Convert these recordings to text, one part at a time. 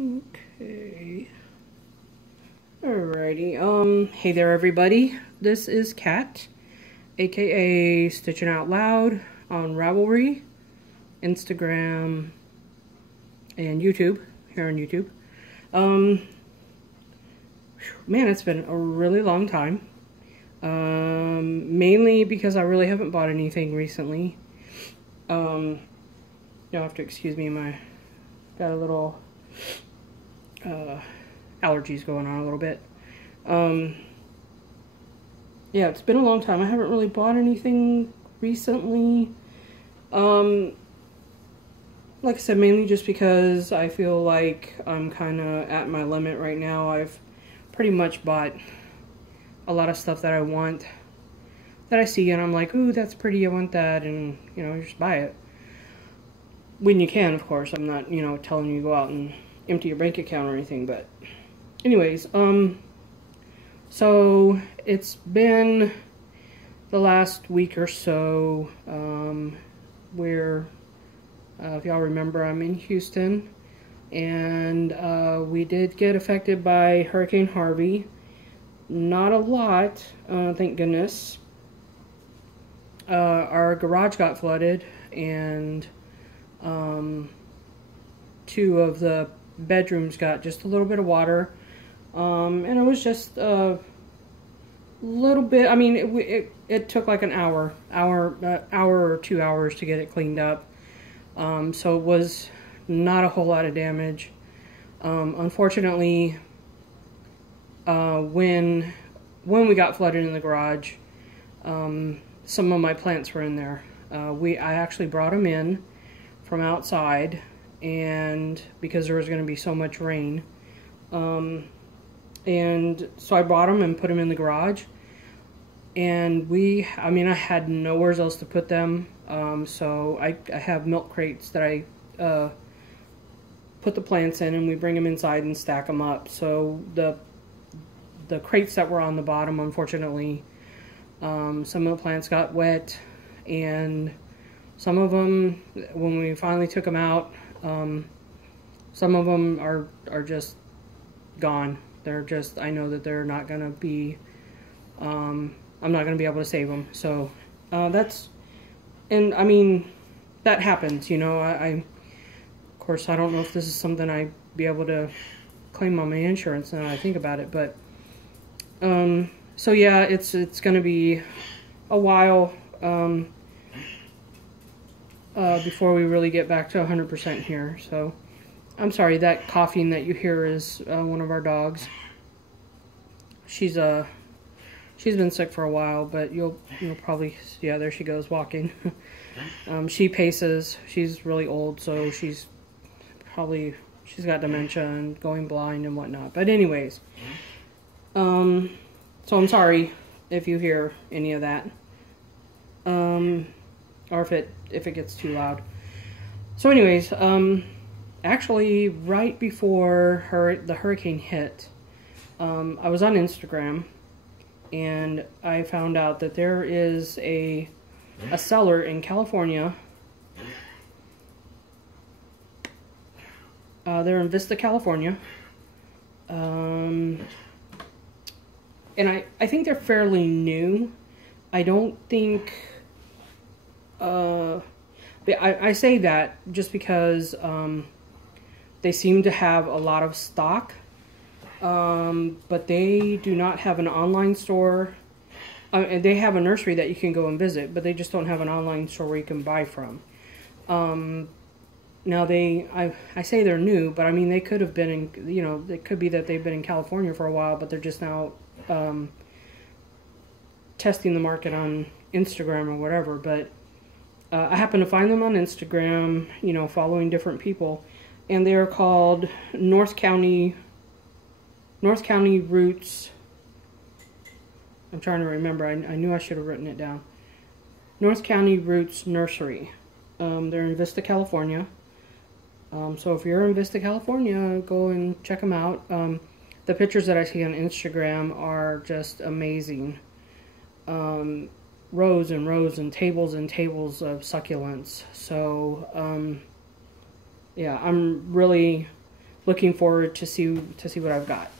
Okay. Alrighty. Hey there, everybody. This is Kat, aka Stitching Out Loud on Ravelry, Instagram, and YouTube. Here on YouTube. Man, it's been a really long time. Mainly because I really haven't bought anything recently. You'll have to excuse me. Got a little allergies going on a little bit. Yeah, it's been a long time. I haven't really bought anything recently. Like I said, mainly just because I feel like I'm kind of at my limit right now. I've pretty much bought a lot of stuff that I want, that I see, and I'm like, ooh, that's pretty, I want that, and, you know, just buy it. When you can, of course. I'm not, you know, telling you to go out and empty your bank account or anything, but anyways, so it's been the last week or so, where, if y'all remember, I'm in Houston, and we did get affected by Hurricane Harvey. Not a lot, thank goodness. Our garage got flooded, and two of the bedrooms got just a little bit of water, and it was just a little bit. I mean, it took like an hour or 2 hours to get it cleaned up, so it was not a whole lot of damage. Unfortunately, when we got flooded in the garage, some of my plants were in there. I actually brought them in from outside, and because there was going to be so much rain, and so I brought them and put them in the garage, and I mean, I had nowhere else to put them, so I have milk crates that I put the plants in, and we bring them inside and stack them up. So the crates that were on the bottom, unfortunately, some of the plants got wet, and some of them, when we finally took them out, some of them are just gone. They're just, I know that they're not going to be, I'm not going to be able to save them. So that's, and I mean, that happens, you know. Of course, I don't know if this is something I'd be able to claim on my insurance now that I think about it, but so yeah, it's going to be a while before we really get back to 100% here. So I'm sorry, that coughing that you hear is one of our dogs. She's been sick for a while, but you'll probably, yeah, there she goes walking. She paces. She's really old, so she's got dementia and going blind and whatnot. But anyways, so I'm sorry if you hear any of that, or if it gets too loud. So anyways, actually right before the hurricane hit, I was on Instagram, and I found out that there is a seller in California. They're in Vista, California. And I think they're fairly new. I don't think, I say that just because they seem to have a lot of stock, but they do not have an online store. They have a nursery that you can go and visit, but they just don't have an online store where you can buy from. Now I say they're new, but I mean, they could have been in, you know, it could be that they've been in California for a while, but they're just now testing the market on Instagram or whatever. But I happened to find them on Instagram, you know, following different people, and they are called North County Roots. I'm trying to remember. I knew I should have written it down. North County Roots Nursery. They're in Vista, California. So if you're in Vista, California, go and check them out. The pictures that I see on Instagram are just amazing. Rows and rows and tables of succulents. So, yeah, I'm really looking forward to see what I've got.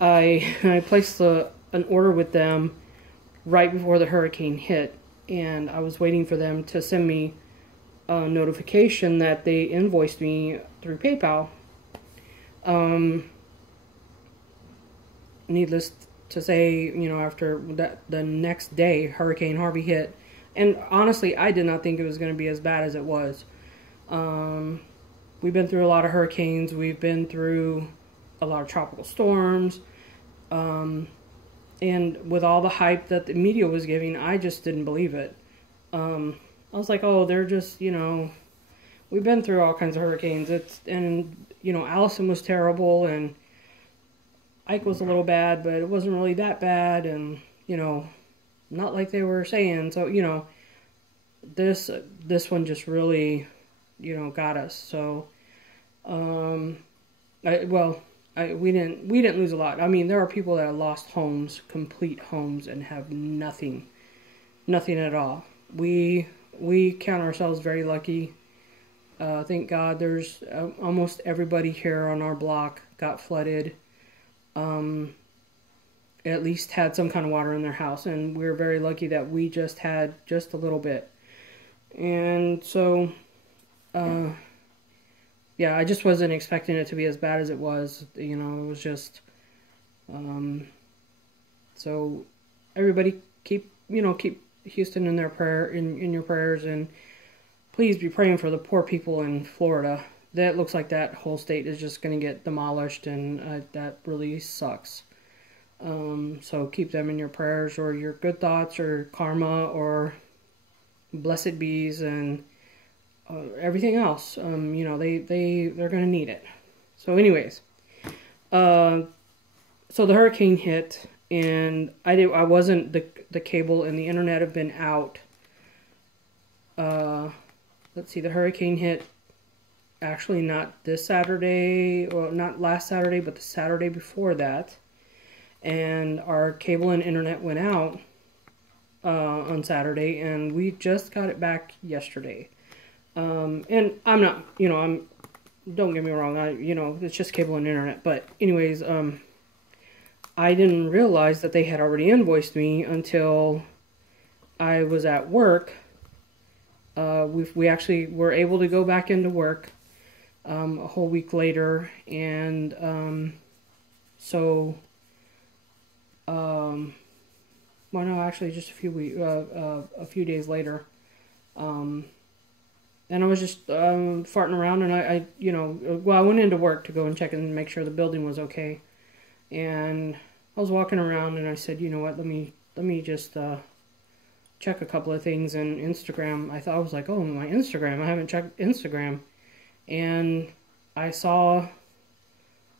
I placed an order with them right before the hurricane hit, and I was waiting for them to send me a notification that they invoiced me through PayPal. Needless to say, you know, after that, the next day, Hurricane Harvey hit, and honestly, I did not think it was going to be as bad as it was. We've been through a lot of hurricanes. We've been through a lot of tropical storms. And with all the hype that the media was giving, I just didn't believe it. I was like, oh, they're just, you know, we've been through all kinds of hurricanes. And, you know, Allison was terrible, and Ike was a little bad, but it wasn't really that bad, and, you know, not like they were saying. So, you know, this one just really, you know, got us. So, we didn't lose a lot. I mean, there are people that have lost homes, complete homes, and have nothing at all. We count ourselves very lucky. Thank God there's almost everybody here on our block got flooded. At least had some kind of water in their house, and we're very lucky that we just had just a little bit. And so, yeah, I just wasn't expecting it to be as bad as it was. You know, it was just, so everybody keep Houston in their in your prayers, and please be praying for the poor people in Florida. That looks like that whole state is just going to get demolished, and that really sucks. So keep them in your prayers, or your good thoughts, or karma, or blessed bees, and everything else. You know, they're going to need it. So anyways, so the hurricane hit, and I wasn't, the cable and the internet have been out. Let's see, the hurricane hit actually not this Saturday, or not last Saturday, but the Saturday before that. And our cable and internet went out on Saturday, and we just got it back yesterday. And I'm not, you know, don't get me wrong, you know, it's just cable and internet. But anyways, I didn't realize that they had already invoiced me until I was at work. We actually were able to go back into work a whole week later, and so well, no, actually just a few days later, and I was just farting around, and I you know, well, I went into work to go and check and make sure the building was okay, and I was walking around, and I said, you know what, let me just check a couple of things in Instagram. I was like, oh, my Instagram, I haven't checked Instagram. And I saw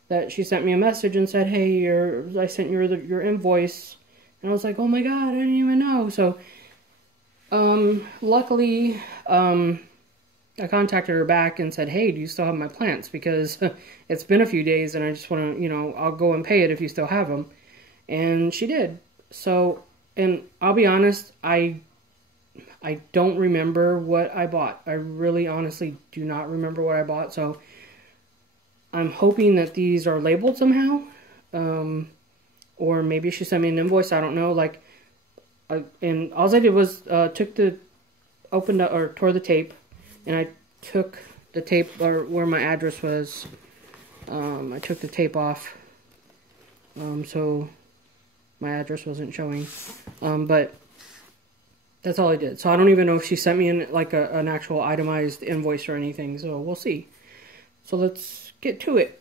that she sent me a message and said, hey, I sent you your invoice. And I was like, oh my God, I didn't even know. So, luckily, I contacted her back and said, hey, do you still have my plants? Because it's been a few days, and I just want to, you know, I'll go and pay it if you still have them. And she did. So, and I'll be honest, I don't remember what I bought. I really honestly do not remember what I bought. So I'm hoping that these are labeled somehow. Or maybe she sent me an invoice. I don't know. Like, and all I did was tore the tape, and I took the tape, or where my address was. I took the tape off. So my address wasn't showing. But that's all I did. So I don't even know if she sent me an actual itemized invoice or anything. So we'll see. So let's get to it.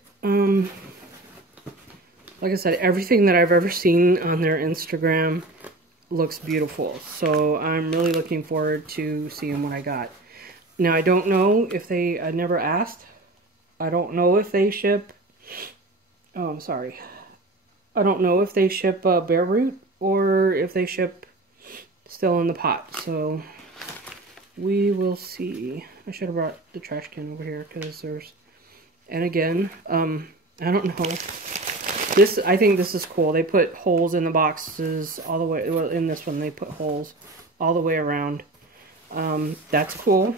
Like I said, everything that I've ever seen on their Instagram looks beautiful. So I'm really looking forward to seeing what I got. Now, I don't know if I never asked. I don't know if they ship, oh, I'm sorry. I don't know if they ship bare root or if they ship still in the pot. So we will see. I should have brought the trash can over here because there's, and again, I don't know. I think this is cool. They put holes in the boxes all the way, well, in this one they put holes all the way around. That's cool.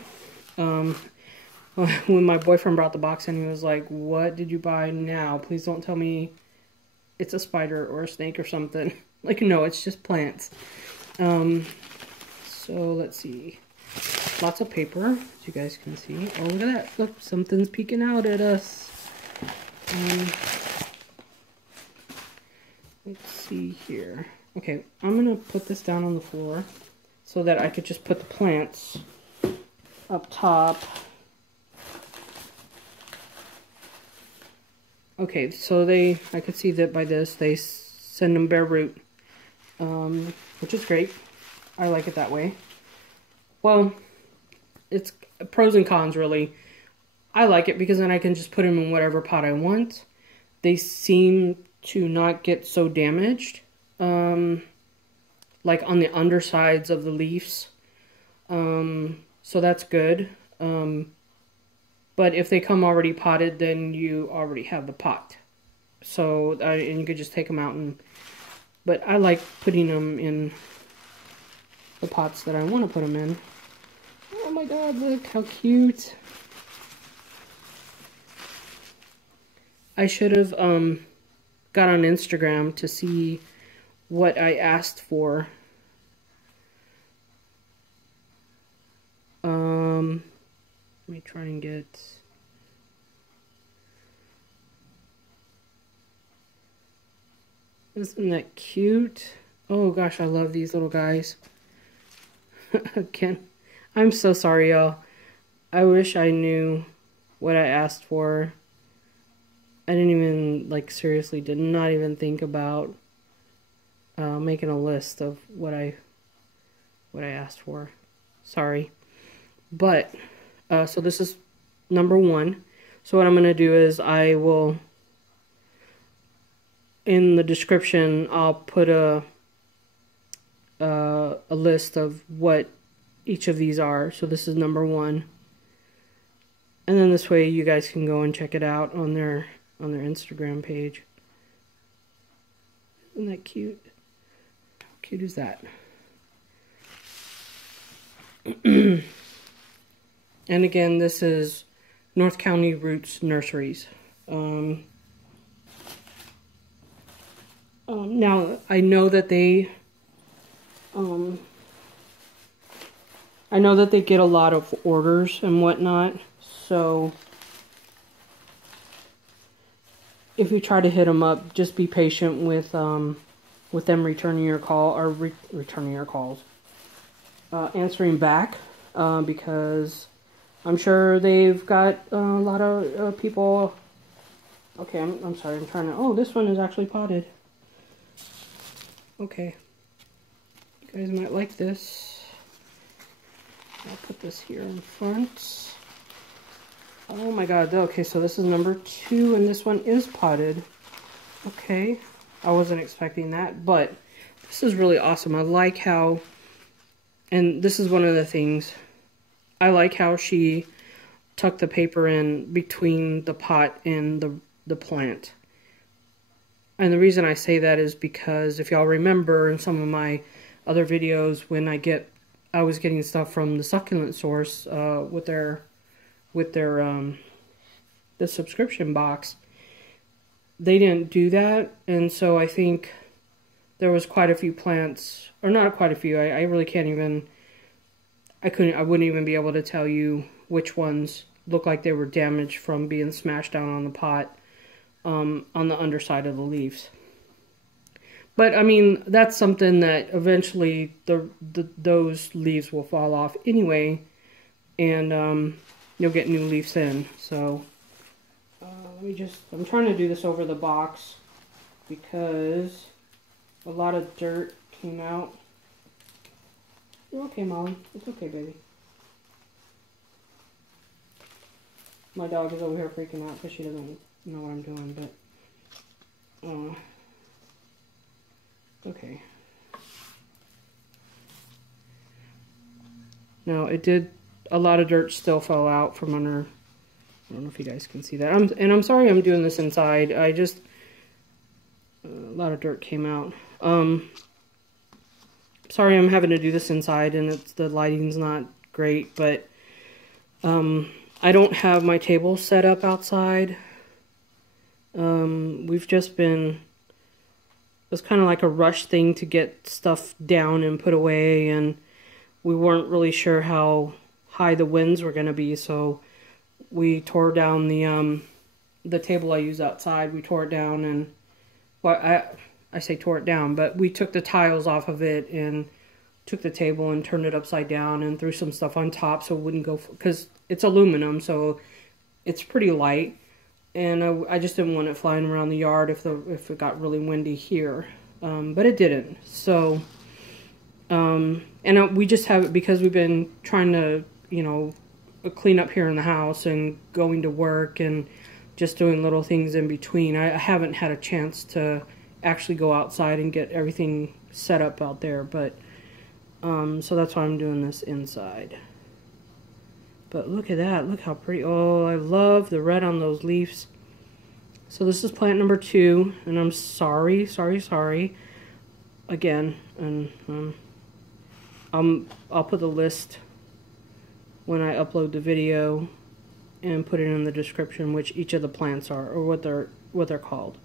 when my boyfriend brought the box in, he was like, "What did you buy now? Please don't tell me it's a spider or a snake or something." Like, no, it's just plants. So let's see. Lots of paper, as you guys can see. Oh, look at that. Look, something's peeking out at us. Let's see here. Okay, I'm going to put this down on the floor so that I could just put the plants up top. Okay, so I could see that by this, they send them bare root, which is great. I like it that way. Well, it's pros and cons, really. I like it because then I can just put them in whatever pot I want. They seem to not get so damaged, like on the undersides of the leaves. So that's good. But if they come already potted, then you already have the pot. So, and you could just take them out but I like putting them in the pots that I want to put them in. Oh my god, look how cute. I should have got on Instagram to see what I asked for. Let me try and get... Isn't that cute? Oh gosh, I love these little guys. Again, I'm so sorry, y'all. I wish I knew what I asked for. I didn't even, like, seriously, did not even think about making a list of what I asked for. Sorry. But, so this is number 1. So what I'm going to do is I will, in the description, I'll put a list of what each of these are. So this is number 1. And then this way you guys can go and check it out on their Instagram page. Isn't that cute? How cute is that? And again, this is North County Roots Nurseries. Now, I know that they get a lot of orders and whatnot, so if you try to hit them up, just be patient with them returning your call, or returning your calls, answering back, because I'm sure they've got a lot of people. Okay, I'm sorry, I'm trying to, oh, this one is actually potted. Okay, you guys might like this. I'll put this here in front. Oh my god, okay, so this is number 2, and this one is potted. Okay, I wasn't expecting that, but this is really awesome. I like how, and this is one of the things, I like how she tucked the paper in between the pot and the plant. And the reason I say that is because if y'all remember in some of my other videos when I was getting stuff from the Succulent source with the subscription box, they didn't do that, and so I think there was quite a few plants, or not quite a few, I really can't even, I wouldn't even be able to tell you which ones looked like they were damaged from being smashed down on the pot, on the underside of the leaves. But I mean, that's something that eventually those leaves will fall off anyway, and you'll get new leaves in. So I'm trying to do this over the box because a lot of dirt came out. You're okay, Molly. It's okay, baby. My dog is over here freaking out because she doesn't know what I'm doing, but okay. Now a lot of dirt still fell out from under. I don't know if you guys can see that. I'm sorry I'm doing this inside. A lot of dirt came out. Sorry I'm having to do this inside, and the lighting's not great, but I don't have my table set up outside. We've just been, it was kind of like a rush thing to get stuff down and put away, and we weren't really sure how high the winds were going to be, so we tore down the table I use outside. We tore it down, and well, I say tore it down, but we took the tiles off of it and took the table and turned it upside down and threw some stuff on top so it wouldn't go, because it's aluminum, so it's pretty light, and I just didn't want it flying around the yard if it got really windy here, but it didn't. So and we just have it because we've been trying to, you know, clean up here in the house and going to work and just doing little things in between. I haven't had a chance to actually go outside and get everything set up out there, but so that's why I'm doing this inside. But look at that, look how pretty. Oh, I love the red on those leaves. So this is plant number 2, and I'm sorry again, and I'll put the list when I upload the video and put it in the description which each of the plants are, or what they're called.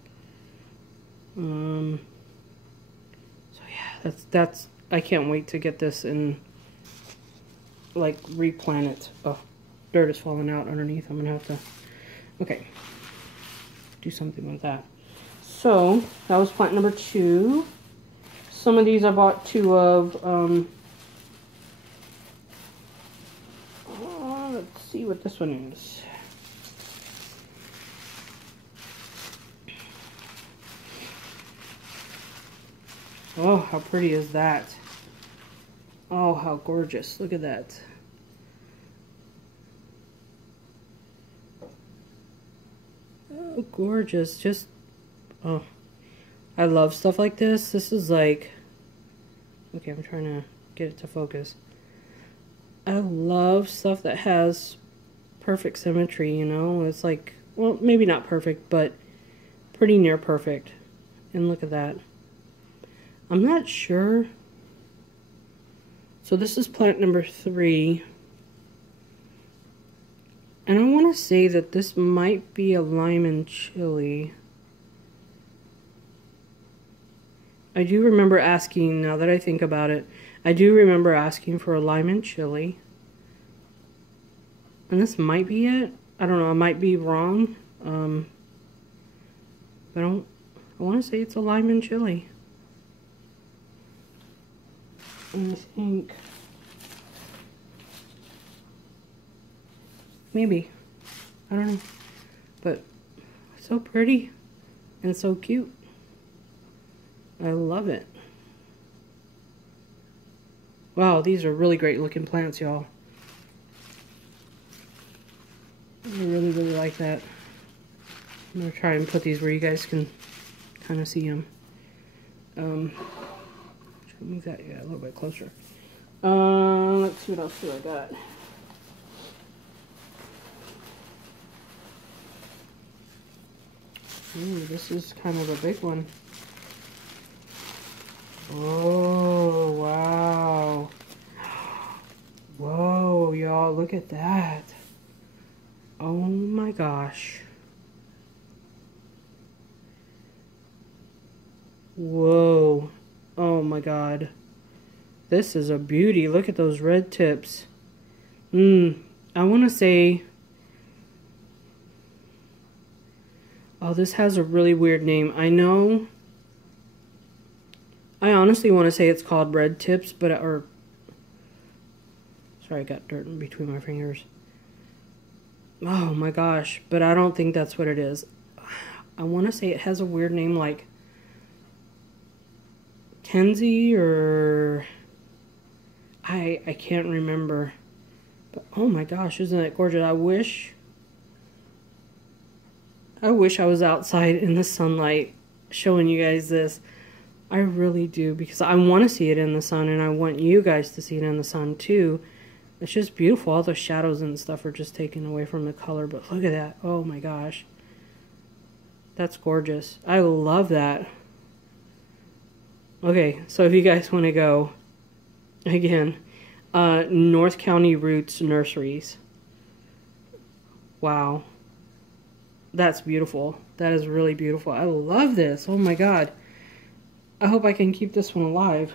So yeah, that's I can't wait to get this and like replant it. Oh, dirt is falling out underneath. I'm gonna have to, okay, do something with that. So that was plant number 2. Some of these I bought 2 of. Let's see what this one is. Oh, how pretty is that? Oh, how gorgeous. Look at that. Oh, gorgeous. Just, oh, I love stuff like this. This is like, okay, I'm trying to get it to focus. I love stuff that has perfect symmetry, you know? It's like, well, maybe not perfect, but pretty near perfect. And look at that. I'm not sure. So this is plant number 3. And I want to say that this might be a lime and chili. I do remember asking, now that I think about it, I do remember asking for a lime and chili. And this might be it. I don't know, I might be wrong. But I want to say it's a lime and chili. And I think maybe, I don't know, but so pretty and so cute. I love it. Wow, these are really great looking plants, y'all. I really like that. I'm gonna try and put these where you guys can kind of see them. Move that, yeah, a little bit closer. Let's see what else do I got. Ooh, this is kind of a big one. Oh, wow. Whoa, y'all, look at that. Oh my gosh. Whoa. Oh my god. This is a beauty. Look at those red tips. I want to say... Oh, this has a really weird name. I know... I honestly want to say it's called red tips, but... Or... Sorry, I got dirt in between my fingers. Oh my gosh. But I don't think that's what it is. I want to say it has a weird name like... Kenzie or I can't remember, but oh my gosh, isn't that gorgeous? I wish I was outside in the sunlight showing you guys this. I really do, because I want to see it in the sun, and I want you guys to see it in the sun too. It's just beautiful. All the shadows and stuff are just taken away from the color, but look at that. Oh my gosh, that's gorgeous. I love that. Okay, so if you guys want to go, again, North County Roots Nurseries. Wow. That's beautiful. That is really beautiful. I love this. Oh my god. I hope I can keep this one alive.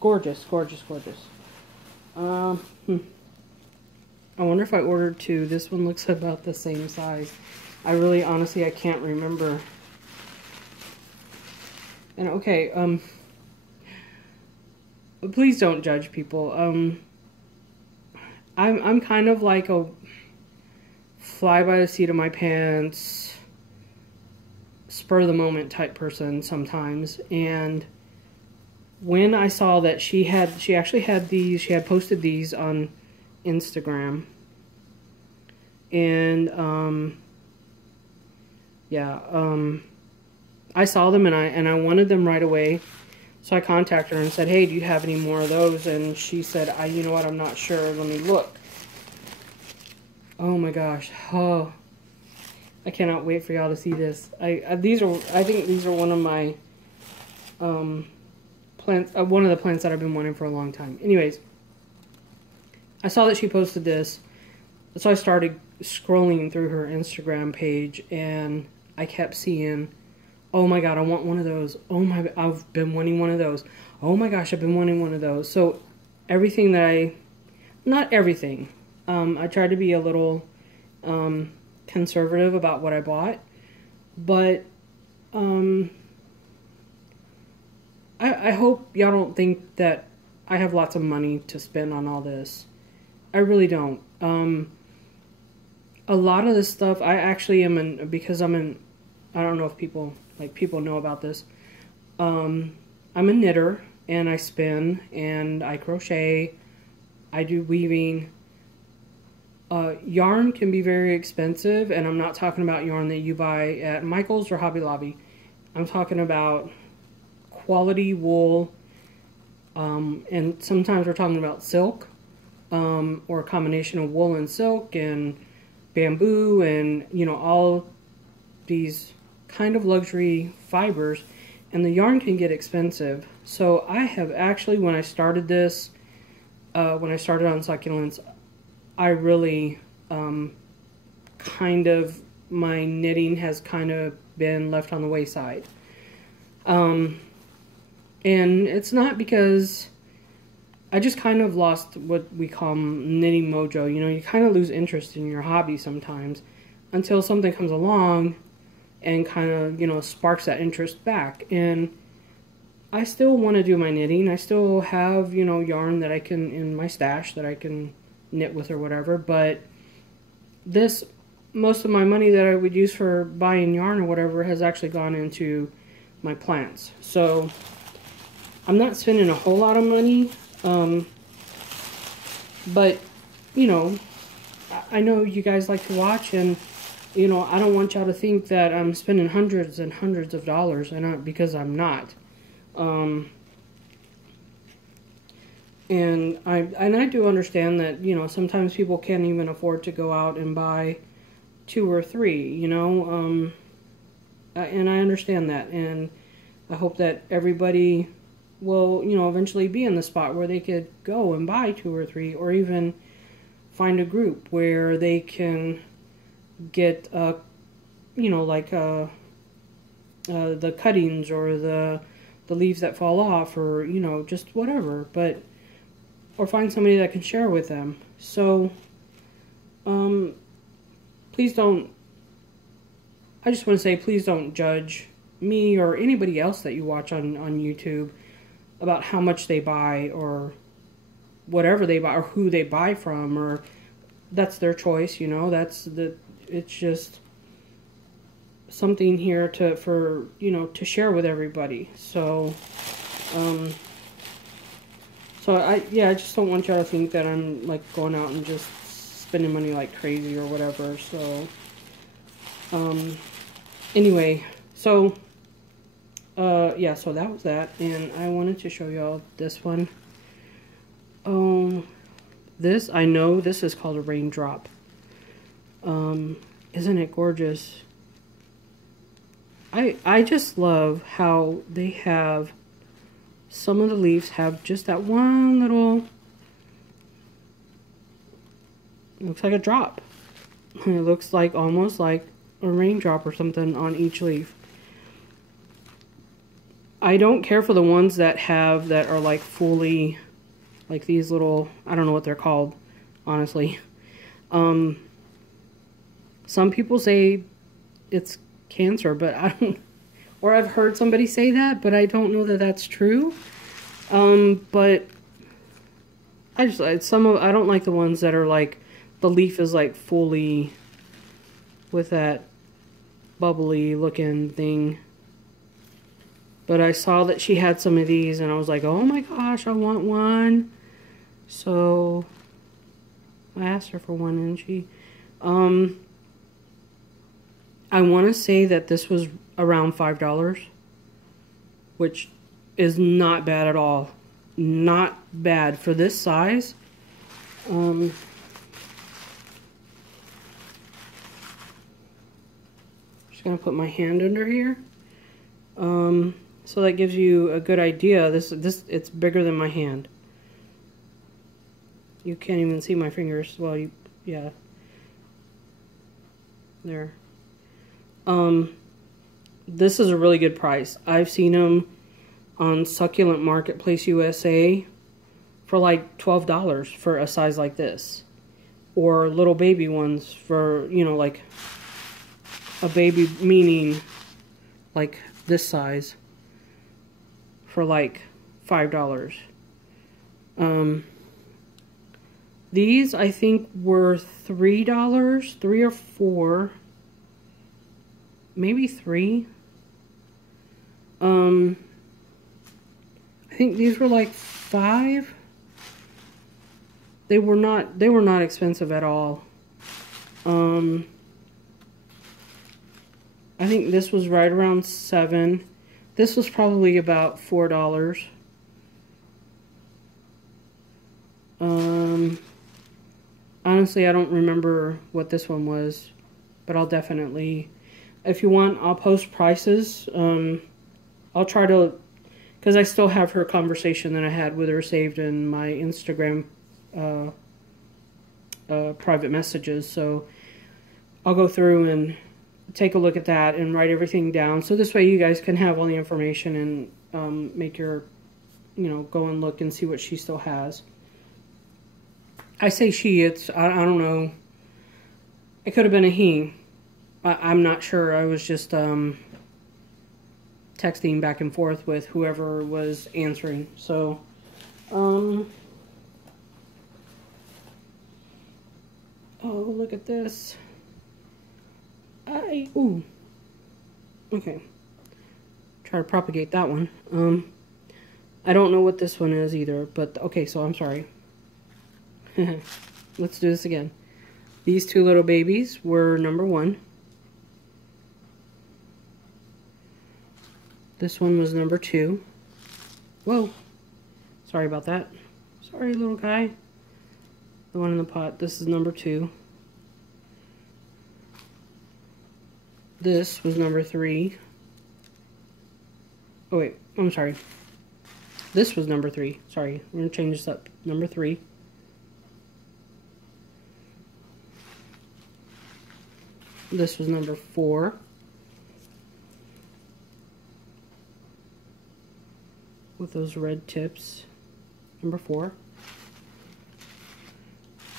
Gorgeous, gorgeous, gorgeous. I wonder if I ordered two. This one looks about the same size. I really, honestly, I can't remember. And okay, please don't judge people. I'm kind of like a fly by the seat of my pants, spur of the moment type person sometimes. And when I saw that she actually had these, she had posted these on Instagram. And I saw them and I wanted them right away. So I contacted her and said, "Hey, do you have any more of those?" And she said, "You know what, I'm not sure. Let me look." Oh my gosh. Oh, I cannot wait for y'all to see this. I think these are one of my plants, one of the plants that I've been wanting for a long time. Anyways, I saw that she posted this, so I started scrolling through her Instagram page, and I kept seeing, "Oh my god, I want one of those. Oh my, I've been wanting one of those. Oh my gosh, I've been wanting one of those." So everything that not everything, I tried to be a little conservative about what I bought, but I hope y'all don't think that I have lots of money to spend on all this. I really don't. A lot of this stuff, I actually am because I don't know if people know about this. I'm a knitter, and I spin, and I crochet, I do weaving. Yarn can be very expensive, and I'm not talking about yarn that you buy at Michael's or Hobby Lobby. I'm talking about quality wool, and sometimes we're talking about silk, or a combination of wool and silk and bamboo, and all these kind of luxury fibers, and the yarn can get expensive. So I have actually, when I started this, when I started on Succulents, I really kind of, my knitting has kind of been left on the wayside. And it's not because I just kind of lost what we call knitting mojo. You kind of lose interest in your hobby sometimes until something comes along and kind of, sparks that interest back. And I still want to do my knitting. I still have, yarn that I can, in my stash, that I can knit with or whatever. But this, most of my money that I would use for buying yarn or whatever has actually gone into my plants. So I'm not spending a whole lot of money. But, I know you guys like to watch, and I don't want y'all to think that I'm spending hundreds and hundreds of dollars, because I'm not. And I do understand that, sometimes people can't even afford to go out and buy 2 or 3, and I understand that, and I hope that everybody will, eventually be in the spot where they could go and buy 2 or 3, or even find a group where they can get, like the cuttings or the leaves that fall off, or, just whatever, or find somebody that can share with them. So, please don't, I just want to say, please don't judge me or anybody else that you watch on YouTube about how much they buy, or whatever they buy, or who they buy from, or that's their choice, it's just something here to share with everybody. So, I just don't want y'all to think that I'm like going out and just spending money like crazy or whatever. So, anyway, so so that was that, and I wanted to show y'all this one. This, I know this is called a Raindrop. Isn't it gorgeous? I just love how they have, some of the leaves have just that one little looks like a drop. It looks like almost like a raindrop or something on each leaf. I don't care for the ones that are like fully, like these little, I don't know what they're called, honestly. Some people say it's cancer, but I don't, or I've heard somebody say that, but I don't know that that's true. But I don't like the ones that are like, the leaf is like fully with that bubbly looking thing. But I saw that she had some of these and I was like, oh my gosh, I want one. So I asked her for one and she, I want to say that this was around $5, which is not bad at all. Not bad for this size. Just gonna put my hand under here. So that gives you a good idea. It's bigger than my hand. You can't even see my fingers. Well, yeah. There. This is a really good price. I've seen them on Succulent Marketplace USA for like $12 for a size like this. Or little baby ones for, you know, like a baby, meaning like this size, for like $5. These I think were $3, 3 or 4, maybe 3. I think these were like 5. They were not expensive at all. I think this was right around 7. This was probably about $4. Honestly, I don't remember what this one was, but I'll definitely, if you want, I'll post prices. I'll try to, because I still have her conversation that I had with her saved in my Instagram private messages, so I'll go through and take a look at that and write everything down, so this way you guys can have all the information and make your, you know, go and look and see what she still has. I say she, I don't know, it could have been a he. I'm not sure. I was just texting back and forth with whoever was answering, so oh, look at this. Ooh. Okay. Try to propagate that one. I don't know what this one is either, but okay, so I'm sorry. Let's do this again. These two little babies were number 1. This one was number 2. Whoa. Sorry about that. Sorry, little guy. The one in the pot. This is number 2. This was number 3. Oh, wait. I'm sorry. This was number 3. Sorry. I'm going to change this up. Number 3. This was number 4. With those red tips. Number 4.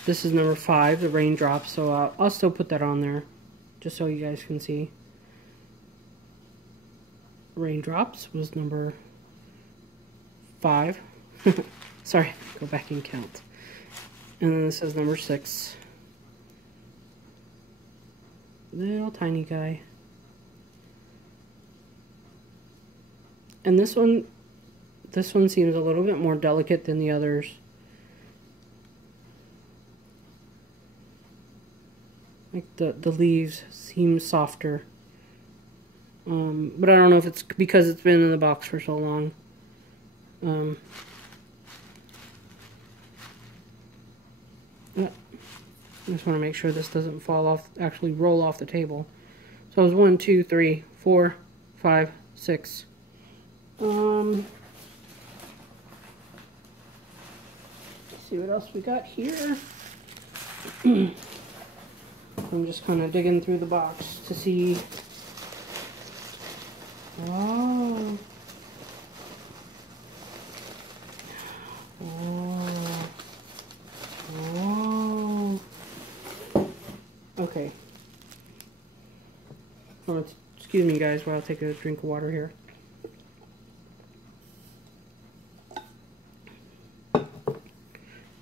This is number 5, the Raindrop, so I'll still put that on there, just so you guys can see. Raindrops was number 5. Sorry, go back and count. And then this is number 6. Little tiny guy. And this one seems a little bit more delicate than the others. Like the leaves seem softer. But I don't know if it's because it's been in the box for so long. I just want to make sure this doesn't fall off, actually roll off the table. So it was 1, 2, 3, 4, 5, 6. Let's see what else we got here. I'm just kind of digging through the box to see. Oh. Oh. Oh. Okay. Excuse me, guys, while I take a drink of water here.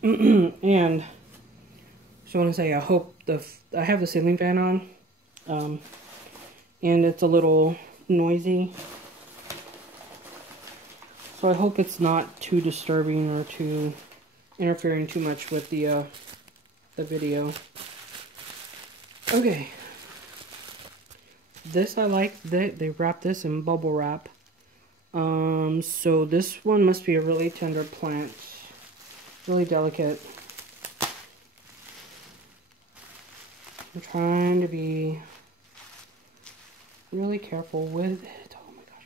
And just want to say, I hope I have the ceiling fan on, and it's a little noisy, so I hope it's not too disturbing or too interfering too much with the video. Okay, this I like. They wrap this in bubble wrap. So this one must be a really tender plant, really delicate. I'm trying to be really careful with it. Oh my gosh.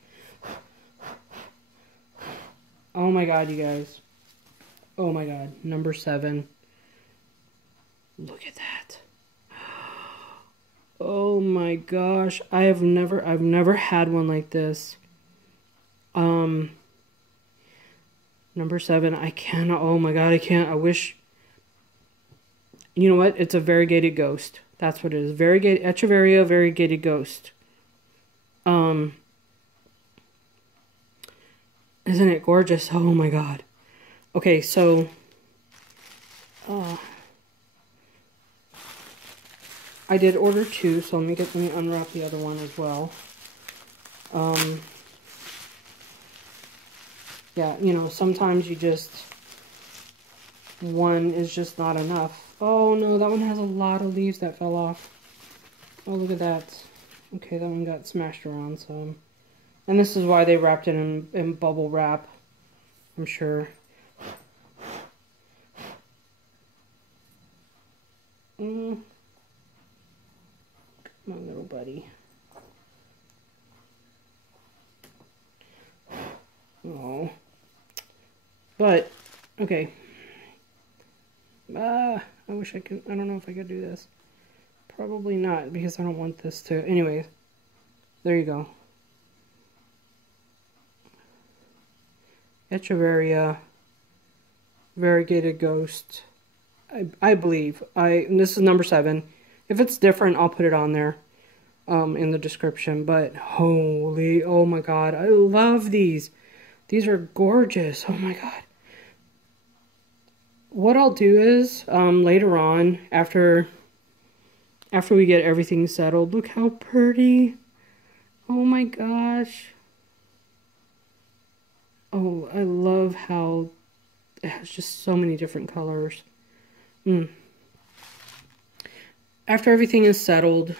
Oh my god, you guys. Oh my god. Number 7. Look at that. Oh my gosh. I've never had one like this. Number 7. I cannot. Oh my god, I can't. I wish. You know what? It's a variegated ghost. That's what it is. Echeveria variegated ghost. Isn't it gorgeous? Oh my god. Okay, so I did order 2, so let me unwrap the other one as well. Yeah, you know, sometimes one is just not enough. Oh no, that one has a lot of leaves that fell off. Oh, look at that. Okay, that one got smashed around some. And this is why they wrapped it in bubble wrap, I'm sure. Come on, little buddy. Oh. But, okay. I wish I could. I don't know if I could do this. Probably not, because I don't want this to. Anyway, there you go. Echeveria Variegated Ghost. I believe. And this is number 7. If it's different, I'll put it on there in the description. But holy, oh my god, I love these. These are gorgeous. Oh my god. What I'll do is, later on, after we get everything settled, look how pretty. Oh my gosh. Oh, I love how it has just so many different colors. After everything is settled,